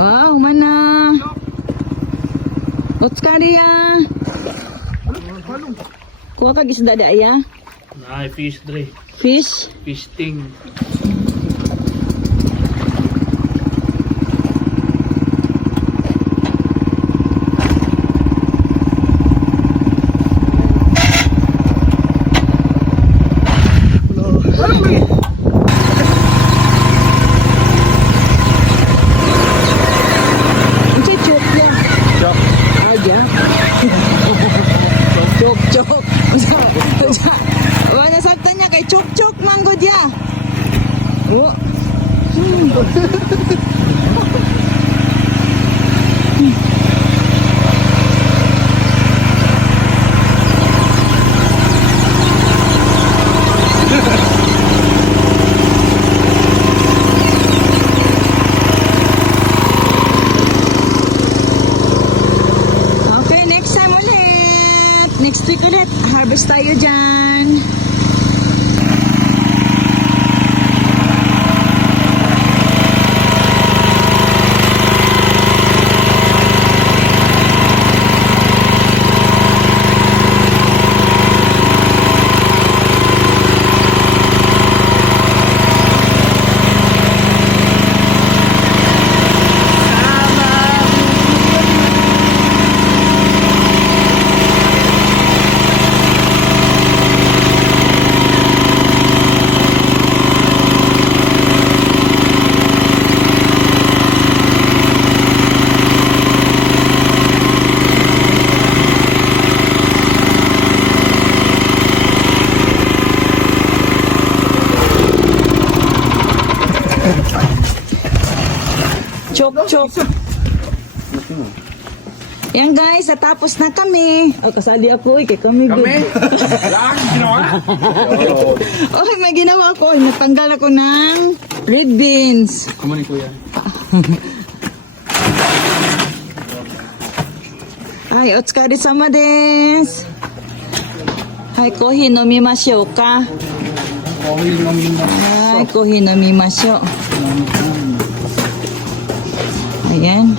Wow, mana. Utskariya. Kuha kag isda da ya. Ay, fish dre. Fish. Fish ting. Unsay chok ya? Chok. Ah, ya. Chok chok. Usa usa. Wala saktan niya kay chok chok man gud ya. Oh. Okay, next time ulit. Next week ulit. Harvest tayo dyan. Chok chok. Yan guys, natapos na kami. Oh, kasali ako eh, kay kami. Kami? Lang, ginawa? Okay, may ginawa ko. Natanggal ako ng red beans. Kumanin ko yan. Ay, otsukare sama desu. Hai, kohi nomimashou ka? Okay naman na. Hai, kohi nomimashou. Ayan.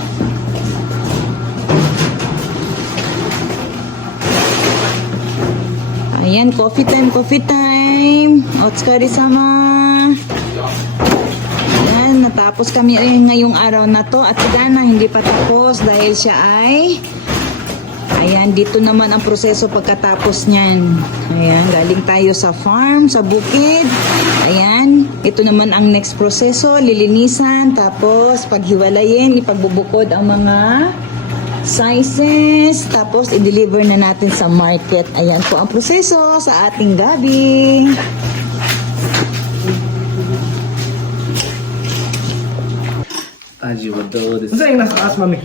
Ayan, coffee time, coffee time. Otsukare sama. Ayan, natapos kami ay ngayong araw na to at sigana hindi pa tapos dahil siya ay Ayan, dito naman ang proseso pagkatapos niyan. Ayan, galing tayo sa farm, sa bukid. Ayan, ito naman ang next proseso, lilinisan, tapos paghiwalayin, ipagbubukod ang mga sizes, tapos i-deliver na natin sa market. Ayan po ang proseso sa ating gabi. Aji, what the... Saan yung nasa taas, mami?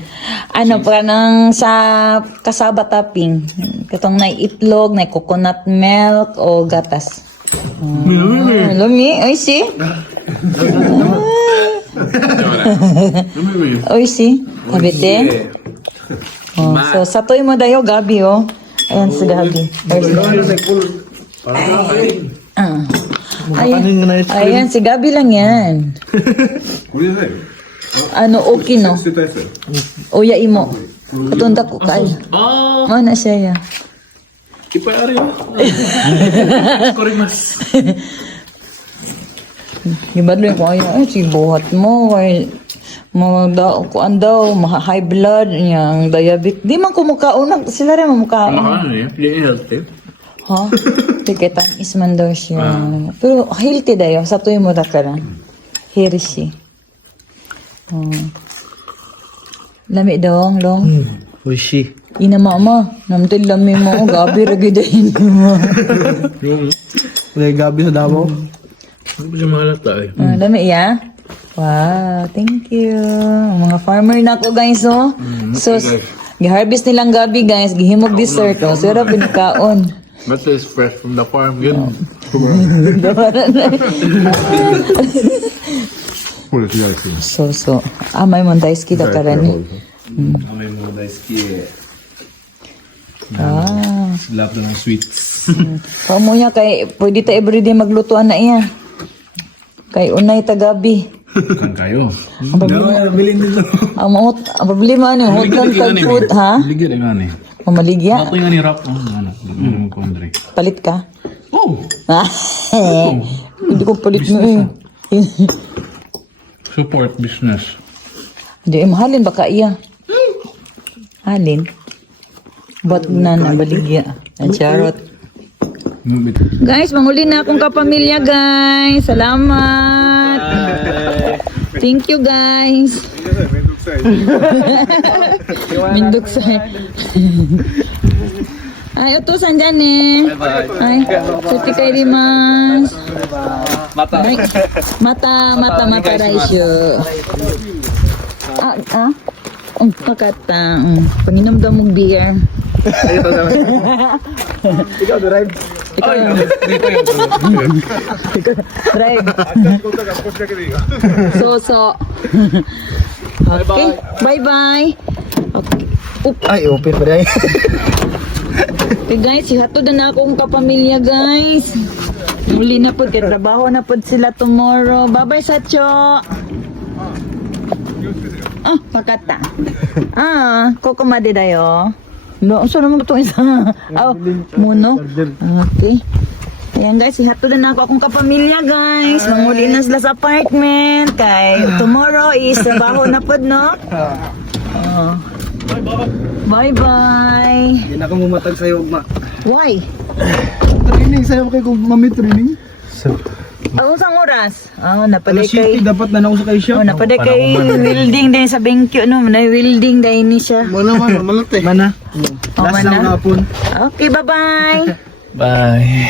Ano, para nang sa kasaba topping. Katong na itlog, na coconut milk, o gatas. Mm, lumi, oishi. Oishi. Tabete. Oh, so, satoy mo dayo, Gabi, oh. Ayan si Gabi. Ah. Ayan, ayan, si Gabi lang yan. Ano, okay, no? Oya imo. Katunda ko kay. Ah! Mo na siya ya. Ipayari mo. Korimas. Gibadlo ko ay ay si buhat mo kay mo daw ko andaw ma high blood yang diabetes. Di man ko mukaon sila rin mo mukaon. Ano eh? Hindi healthy. Ha? Tikitan is man daw siya. Pero healthy dayo sa tuyo mo dakaran. Hershey. Oh. Lami dong, long. Oishi. Ina mama, namtin lami mo, gabi ragidahin mo. Wala gabi sa. Ano ba siya mahalata eh? Ah, dami ya. Wow, thank you. Ang Mga farmer na ako guys, oh. so, gi-harvest nilang gabi guys, gihimog dessert, oh. Sira pinakaon. But it's fresh from the farm. Yun. so, so, amay mo daisuki da kara ni. Kami mo daisuki. Ah. Love na ng sweets. Kamo niya kay pwede ta everyday maglutuan na iya. Kay unay ta gabi. Kan kayo. Ang problema, bilhin dito. ang, maut, ang problema ano, hutang tag food, ha? Ligyan na gani. Mamaligya? Ako yung ni rap. Oh, ano. Ano ko, Andre. Palit ka? Oh! Ah, Hindi ko palit mo eh. Support business. Hindi, eh, mahalin baka iya. Halin. Ba't na nabaligya? Ang charot. Guys, manguli na akong kapamilya, guys. Salamat. Thank you, guys. Minduksay. Ay, utusan dyan eh. Ay, suti kay Rimas. Mata. mata, mata, mata ratio. Ah, ah. Ang pakata. Um, Panginom daw mong beer. Ikaw, drive. Ikaw yun. Drive. so, so. Okay. Bye-bye. Okay. Oop. Ay, open pa rin. Okay guys, ihatod na akong kapamilya guys. Muli na po, trabaho na po sila tomorrow. Bye-bye, Sacho. Ah, pakata. Ah, kukumadi dayo. No, so naman itong isa. Ah, muno. Okay. Ayan guys, ihatod na ako akong kapamilya guys. Manguli na sila sa apartment. Kay tomorrow is trabaho na po, no? Oh. Bye-bye. Hindi na ako mumatag sa'yo, ma. Why? Training sa'yo kay kung mami training. Ang usang oras? Oh, napaday Alas kay... 7 dapat na nausa kay siya. Oh, napaday kay welding din sa Bengkyo, no? Na welding din ni siya. Wala man, malate. Mana. Oh, Last lang mana? hapon. Okay, bye-bye. Bye.